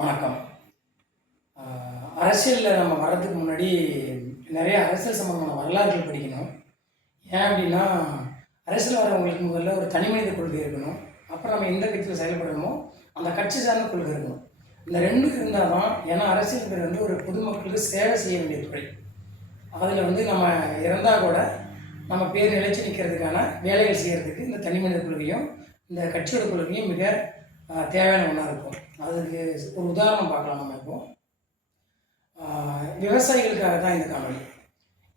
வணக்கம். அரசியலில் நம்ம வர்றதுக்கு முன்னாடி நிறைய அரசியல் சம்மந்தமான வரலாறுகள் படிக்கணும். ஏன் அப்படின்னா அரசியல் வரவங்களுக்கு முதல்ல ஒரு தனி மனித கொள்கை இருக்கணும். அப்புறம் நம்ம எந்த கட்சியில் செயல்படணுமோ அந்த கட்சி சார்ந்த கொள்கை இருக்கணும். இந்த ரெண்டும் இருந்தால் தான் ஏன்னா அரசியல்ங்கிறது வந்து ஒரு பொதுமக்களுக்கு சேவை செய்ய வேண்டிய துறை. அதில் வந்து நம்ம இறந்தால் கூட நம்ம பேர் நிலைச்சு நிற்கிறதுக்கான வேலைகள் செய்கிறதுக்கு இந்த தனி மனித கொள்கையும் இந்த கட்சியோட கொள்கையும் மிக தேவையான ஒன்றா இருக்கும். அதுக்கு ஒரு உதாரணம் பார்க்கலாம் நம்ம இப்போ. விவசாயிகளுக்காக தான் இந்த காணொலி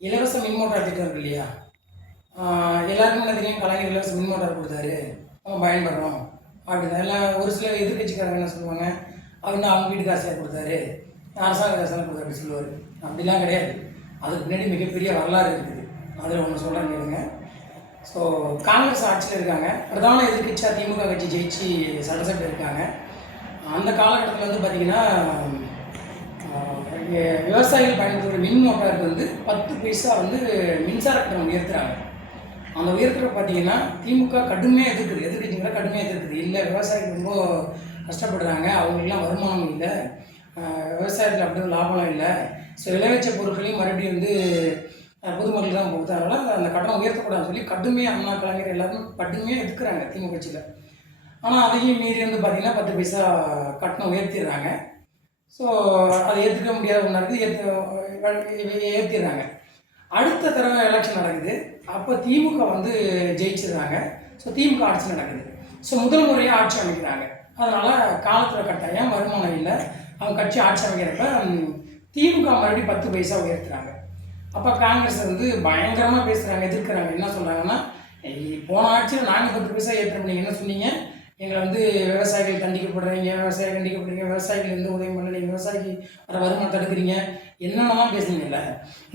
இலவச மின் மோட்டார் திட்டம் இருக்கு இல்லையா? எல்லாருக்கும் என்ன தெரியும் கலைஞர் இலவச மின் மோட்டார் கொடுத்தாரு. நம்ம பயன்படுறோம். அப்படிதான். எல்லாம் ஒரு சில எதிர்கட்சிக்காரங்க என்ன சொல்லுவாங்க? அவங்க அவங்க வீட்டு காசியாக கொடுத்தாரு. அரசாங்க காசெல்லாம் கொடுத்தாரு சொல்லுவார். அப்படிலாம் கிடையாது. அதுக்கு பின்னாடி மிகப்பெரிய வரலாறு இருக்குது. அதில் ஒன்று சொல்கிறேன் கேளுங்க. ஸோ காங்கிரஸ் ஆட்சியில் இருக்காங்க. பிரதான எதிர்க்கட்சியாக திமுக கட்சி ஜெயிச்சு சட்டசபை இருக்காங்க. அந்த காலகட்டத்தில் வந்து பார்த்திங்கன்னா விவசாயிகள் பயன்படுத்துகிற மின் மோட்டாருக்கு வந்து பத்து பைசா வந்து மின்சார கட்டணம் உயர்த்துறாங்க. அந்த உயர்த்துற பார்த்தீங்கன்னா திமுக கடுமையாக எதிர்க்குது. எதிர்க்கட்சிங்களா கடுமையாக எதிர்க்குது. இல்லை விவசாயிகள் ரொம்ப கஷ்டப்படுறாங்க. அவங்களுக்குலாம் வருமானம் இல்லை. விவசாயத்தில் அப்படி லாபம் இல்லை. ஸோ விளைவிச்ச பொருட்களையும் மறுபடியும் வந்து பொதுமக்கள் தான் போகுது. அதனால் அந்த கட்டணம் உயர்த்தக்கூடாதுன்னு சொல்லி கடுமையாக அண்ணா கலைஞர் எல்லாரும் கடுமையாக எதுக்குறாங்க திமுக கட்சியில். ஆனால் அதையும் மீறி வந்து பார்த்திங்கன்னா பத்து பைசா கட்டணம் உயர்த்திடுறாங்க. ஸோ அதை ஏற்றுக்க முடியாத ஒன்றா இருக்குது. ஏற்று ஏற்றிடுறாங்க அடுத்த தடவை எலெக்ஷன் நடக்குது. அப்போ திமுக வந்து ஜெயிச்சிடுறாங்க. ஸோ திமுக ஆட்சி நடக்குது. ஸோ முதல் முறையாக ஆட்சி அமைக்கிறாங்க. அதனால் காலத்தில் கட்டாயம் வருமானம் இல்லை. அவங்க கட்சி ஆட்சி அமைக்கிறப்ப திமுக மறுபடியும் பத்து பைசா உயர்த்துறாங்க. அப்போ காங்கிரஸ் வந்து பயங்கரமாக பேசுகிறாங்க எதிர்க்கிறாங்க. என்ன சொல்கிறாங்கன்னா போன ஆட்சியில் நாங்கள் பத்து பைசா ஏற்றுறோம் நீங்கள் என்ன சொன்னீங்க? எங்களை வந்து விவசாயிகள் கண்டிக்கப்படுறீங்க விவசாயிகள் கண்டிக்கப்படுறீங்க விவசாயிகள் எந்த உதவியும் பண்ணல நீங்கள் விவசாயிக்கு வர வருமானம் தடுக்கிறீங்க. என்னென்னலாம் பேசுனீங்கல்ல?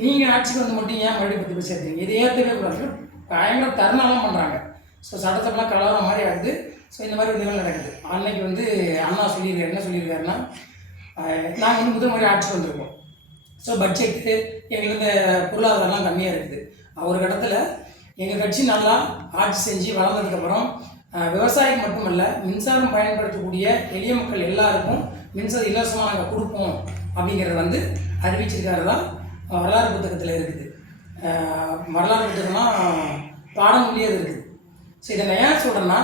நீங்கள் ஆட்சிக்கு வந்து மட்டும் ஏன் மறுபடியும் பற்றி பேசுறீங்க இது ஏற்றவே கூடாது பயங்கர தருணம்லாம் பண்ணுறாங்க ஸோ சட்டத்தப்பெல்லாம் கலவரம் மாதிரி ஆகுது. ஸோ இந்த மாதிரி உதவிகள் நடக்குது. அன்னைக்கு வந்து அண்ணா சொல்லியிருக்காரு என்ன சொல்லியிருக்காருன்னா நாங்கள் வந்து முதல் முறை ஆட்சி வந்திருக்கோம். ஸோ பட்ஜெட்டு எங்களுக்கு பொருளாதாரம்லாம் கம்மியாக இருக்குது. ஒரு இடத்துல எங்கள் கட்சி நல்லா ஆட்சி செஞ்சு வளர்ந்ததுக்கப்புறம் விவசாயிக்கு மட்டுமல்ல மின்சாரம் பயன்படுத்தக்கூடிய எளிய மக்கள் எல்லாருக்கும் மின்சாரம் இலவசமாக நாங்கள் கொடுப்போம் அப்படிங்கிறத வந்து அறிவிச்சிருக்காரு தான் வரலாறு புத்தகத்தில் இருக்குது. வரலாறு புத்தகம்லாம் பாடம் முடியாது இருக்குது. ஸோ இதை நான் ஏன் சொல்கிறேன்னா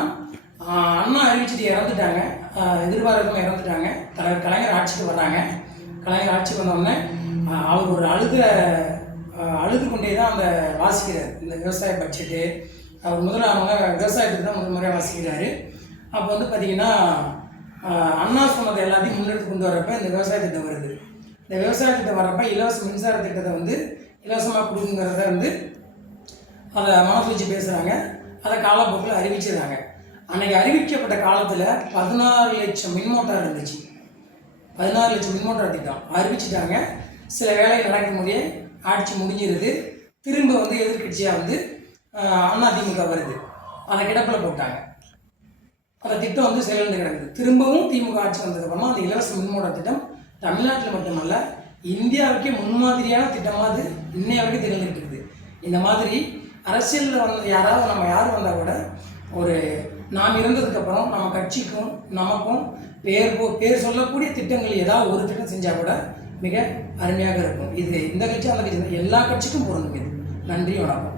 அண்ணா அறிவிச்சிட்டு இறந்துட்டாங்க. ஆஹ் எதிர்பாராதவங்க இறந்துட்டாங்க. தலைவர் கலைஞர் ஆட்சிக்கு வர்றாங்க. கலைஞர் ஆட்சிக்கு வந்தோடனே அவர் ஒரு அழுத அழுது கொண்டே தான் அந்த வாசிக்கிறார். இந்த விவசாய பட்ஜெட்டு அவர் முதல்ல அவங்க விவசாயத்துக்கு தான் முதல் முறையாக வாசிக்கிறாரு அப்போ வந்து பார்த்திங்கன்னா அண்ணா சொன்னதை எல்லாத்தையும் முன்னெடுத்து கொண்டு வரப்ப இந்த விவசாய திட்டம் வருது. இந்த விவசாய திட்டம் வரப்ப இலவச மின்சார திட்டத்தை வந்து இலவசமாக கொடுக்குங்கிறத வந்து அதை மனசு வச்சு பேசுகிறாங்க அதை காலப்போக்கில் அறிவிச்சிடுறாங்க. அன்றைக்கி அறிவிக்கப்பட்ட காலத்தில் பதினாறு லட்சம் மின்மோட்டார் இருந்துச்சு. பதினாறு லட்சம் மின்மோட்டார் திட்டம். அறிவிச்சிட்டாங்க. சில வேலைகள் நடக்கும் போதே ஆட்சி முடிஞ்சிருது. திரும்ப வந்து எதிர்க்கட்சியாக வந்து அதிமுக வருது. அதை கிடப்பில் போட்டாங்க. அந்த திட்டம் வந்து செயலிழந்து கிடக்குது. திரும்பவும் திமுக ஆட்சி வந்ததுக்கப்புறமா அந்த இலவச மின்மோட திட்டம் தமிழ்நாட்டில் மட்டுமல்ல இந்தியாவுக்கே முன்மாதிரியான திட்டமாக அது இன்னைய வரைக்கும் திகழ்ந்துட்டு இருக்குது. இந்த மாதிரி அரசியலில் வந்து யாராவது நம்ம யார் வந்தால் கூட ஒரு நாம் இருந்ததுக்கப்புறம் நம்ம கட்சிக்கும் நமக்கும் பேர் போ பேர் சொல்லக்கூடிய திட்டங்கள் ஏதாவது ஒரு திட்டம் செஞ்சால் கூட மிக அருமையாக இருக்கும். இது இந்த கட்சி அந்த கட்சி எல்லா கட்சிக்கும் பொருந்தும் இது. நன்றி வணக்கம்.